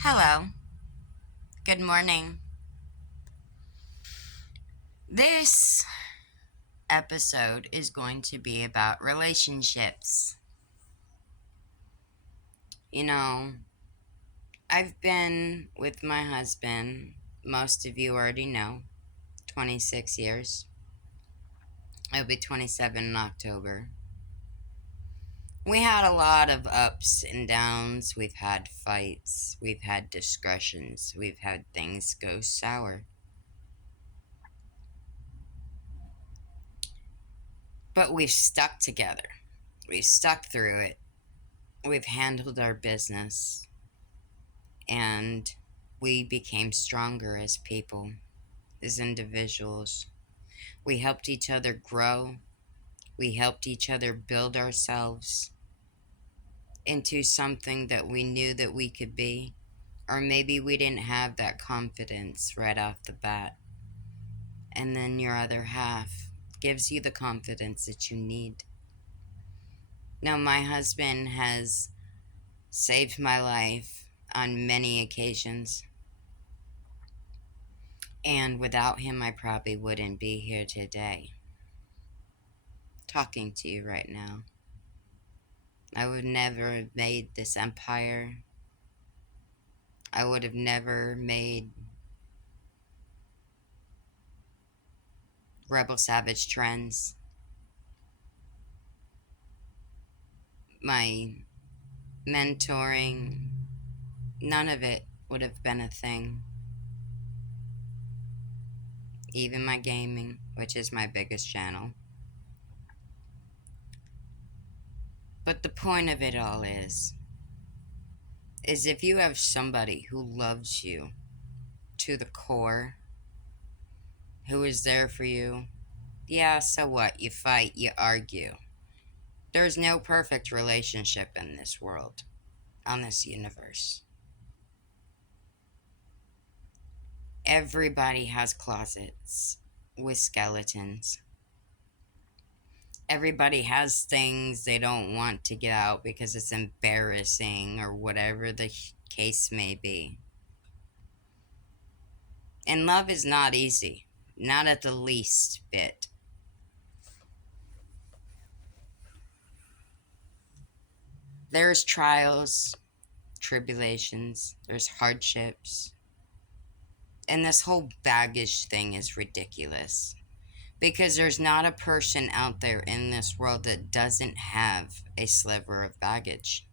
Hello, good morning. This episode is going to be about relationships. You know, I've been with my husband, most of you already know, 26 years. It'll be 27 in October. We had a lot of ups and downs. We've had fights. We've had discussions. We've had things go sour. But we've stuck together. We've stuck through it. We've handled our business. And we became stronger as people, as individuals. We helped each other grow. We helped each other build ourselves into something that we knew that we could be. Or maybe we didn't have that confidence right off the bat. And then your other half gives you the confidence that you need. Now, my husband has saved my life on many occasions. And without him, I probably wouldn't be here today, talking to you right now. I would never have made this empire. I would have never made Rebel Savage Trends. My mentoring, none of it would have been a thing. Even my gaming, which is my biggest channel. But the point of it all is if you have somebody who loves you to the core, who is there for you, yeah, so what? You fight, you argue. There's no perfect relationship in this world, on this universe. Everybody has closets with skeletons. Everybody has things they don't want to get out because it's embarrassing or whatever the case may be. And love is not easy, not at the least bit. There's trials, tribulations, there's hardships. And this whole baggage thing is ridiculous. Because there's not a person out there in this world that doesn't have a sliver of baggage.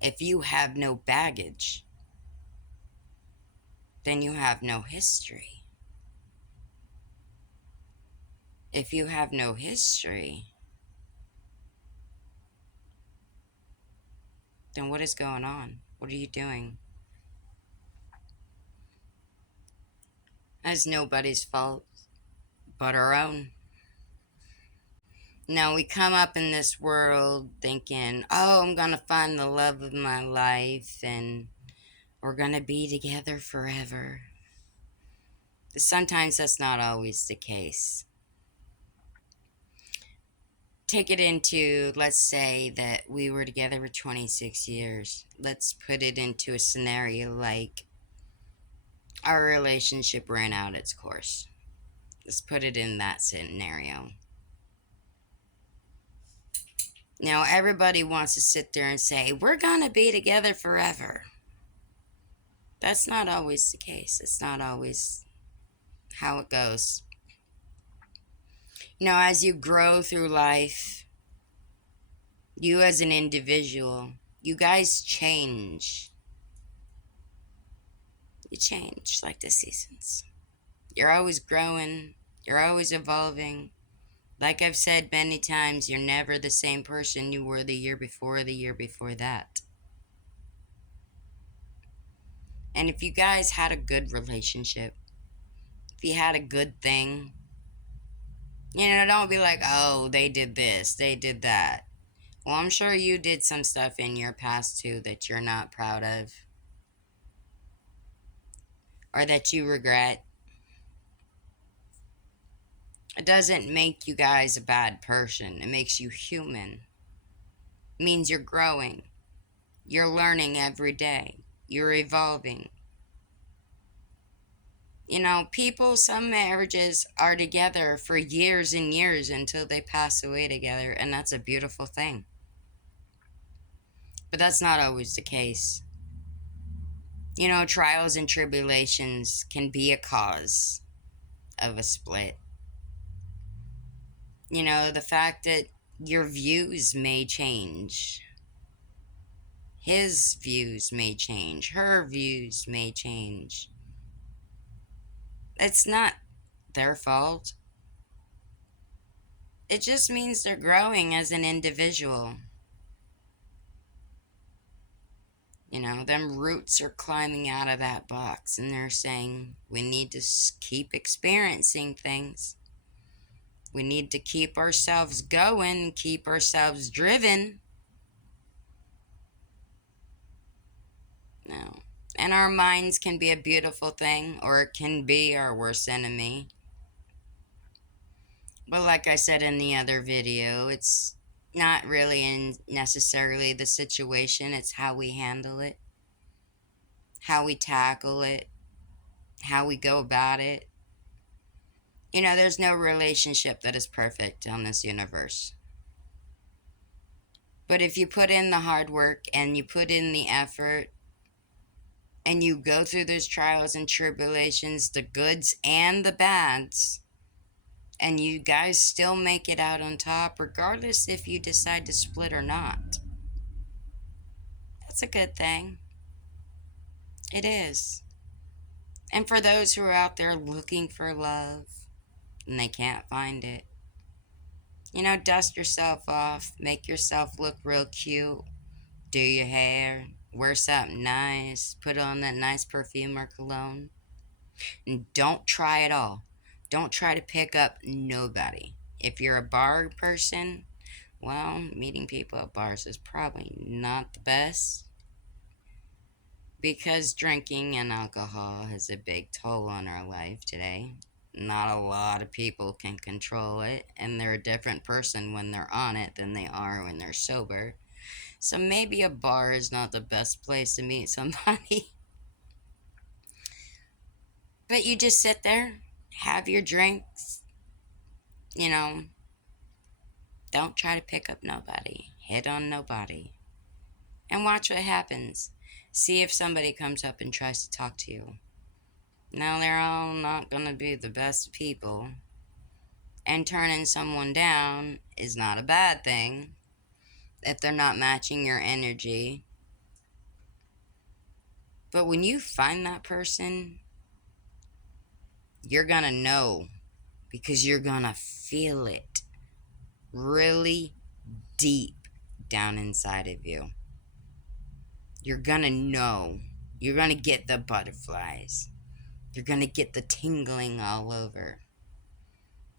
If you have no baggage, then you have no history. If you have no history, then what is going on? What are you doing? That's nobody's fault but our own. Now, we come up in this world thinking, oh, I'm going to find the love of my life and we're going to be together forever. Sometimes that's not always the case. Take it into, let's say that we were together for 26 years. Let's put it into a scenario like our relationship ran out its course. Let's put it in that scenario. Now, everybody wants to sit there and say, we're going to be together forever. That's not always the case. It's not always how it goes. As you grow through life, you as an individual, you guys change. You change like the seasons. You're always growing. You're always evolving. Like I've said many times, you're never the same person you were the year before that. And if you guys had a good relationship, if you had a good thing, don't be like, oh, they did this, they did that. Well, I'm sure you did some stuff in your past too that you're not proud of. Or that you regret. It doesn't make you guys a bad person. It makes you human. It means you're growing. You're learning every day. You're evolving. You know, people, some marriages are together for years and years until they pass away together, and that's a beautiful thing. But that's not always the case. You know, trials and tribulations can be a cause of a split. You know, the fact that your views may change, his views may change, her views may change. It's not their fault. It just means they're growing as an individual. You know, them roots are climbing out of that box and they're saying, we need to keep experiencing things. We need to keep ourselves going, keep ourselves driven. No. And our minds can be a beautiful thing, or it can be our worst enemy. But like I said in the other video, it's not really necessarily the situation, it's how we handle it, how we tackle it, how we go about it. You know, there's no relationship that is perfect on this universe. But if you put in the hard work and you put in the effort and you go through those trials and tribulations, the goods and the bads, and you guys still make it out on top, regardless if you decide to split or not, that's a good thing. It is. And for those who are out there looking for love and they can't find it, you know, dust yourself off, make yourself look real cute, do your hair, wear something nice, put on that nice perfume or cologne, and don't try it all. Don't try to pick up nobody. If you're a bar person, well, meeting people at bars is probably not the best, because drinking and alcohol has a big toll on our life today. Not a lot of people can control it, and they're a different person when they're on it than they are when they're sober. So maybe a bar is not the best place to meet somebody. But you just sit there, have your drinks, you know, don't try to pick up nobody, hit on nobody, and watch what happens. See if somebody comes up and tries to talk to you. Now, they're all not going to be the best people, and turning someone down is not a bad thing if they're not matching your energy. But when you find that person, you're going to know, because you're going to feel it really deep down inside of you. You're going to know. You're going to get the butterflies. You're going to get the tingling all over.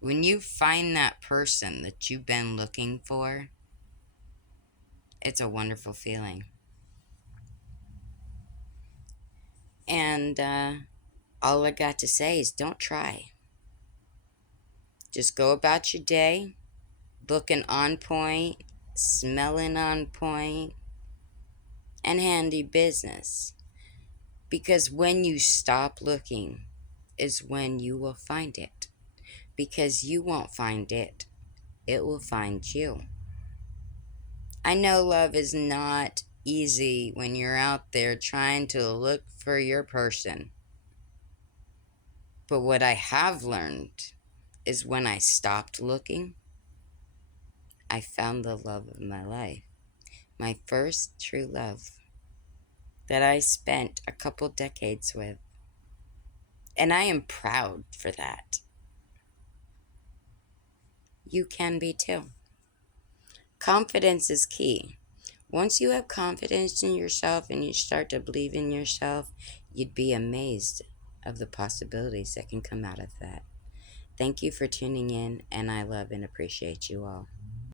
When you find that person that you've been looking for, it's a wonderful feeling. And all I got to say is don't try. Just go about your day, looking on point, smelling on point, and handy business. Because when you stop looking is when you will find it. Because you won't find it, it will find you. I know love is not easy when you're out there trying to look for your person. But what I have learned is when I stopped looking, I found the love of my life. My first true love that I spent a couple decades with. And I am proud for that. You can be too. Confidence is key. Once you have confidence in yourself and you start to believe in yourself, you'd be amazed of the possibilities that can come out of that. Thank you for tuning in, and I love and appreciate you all.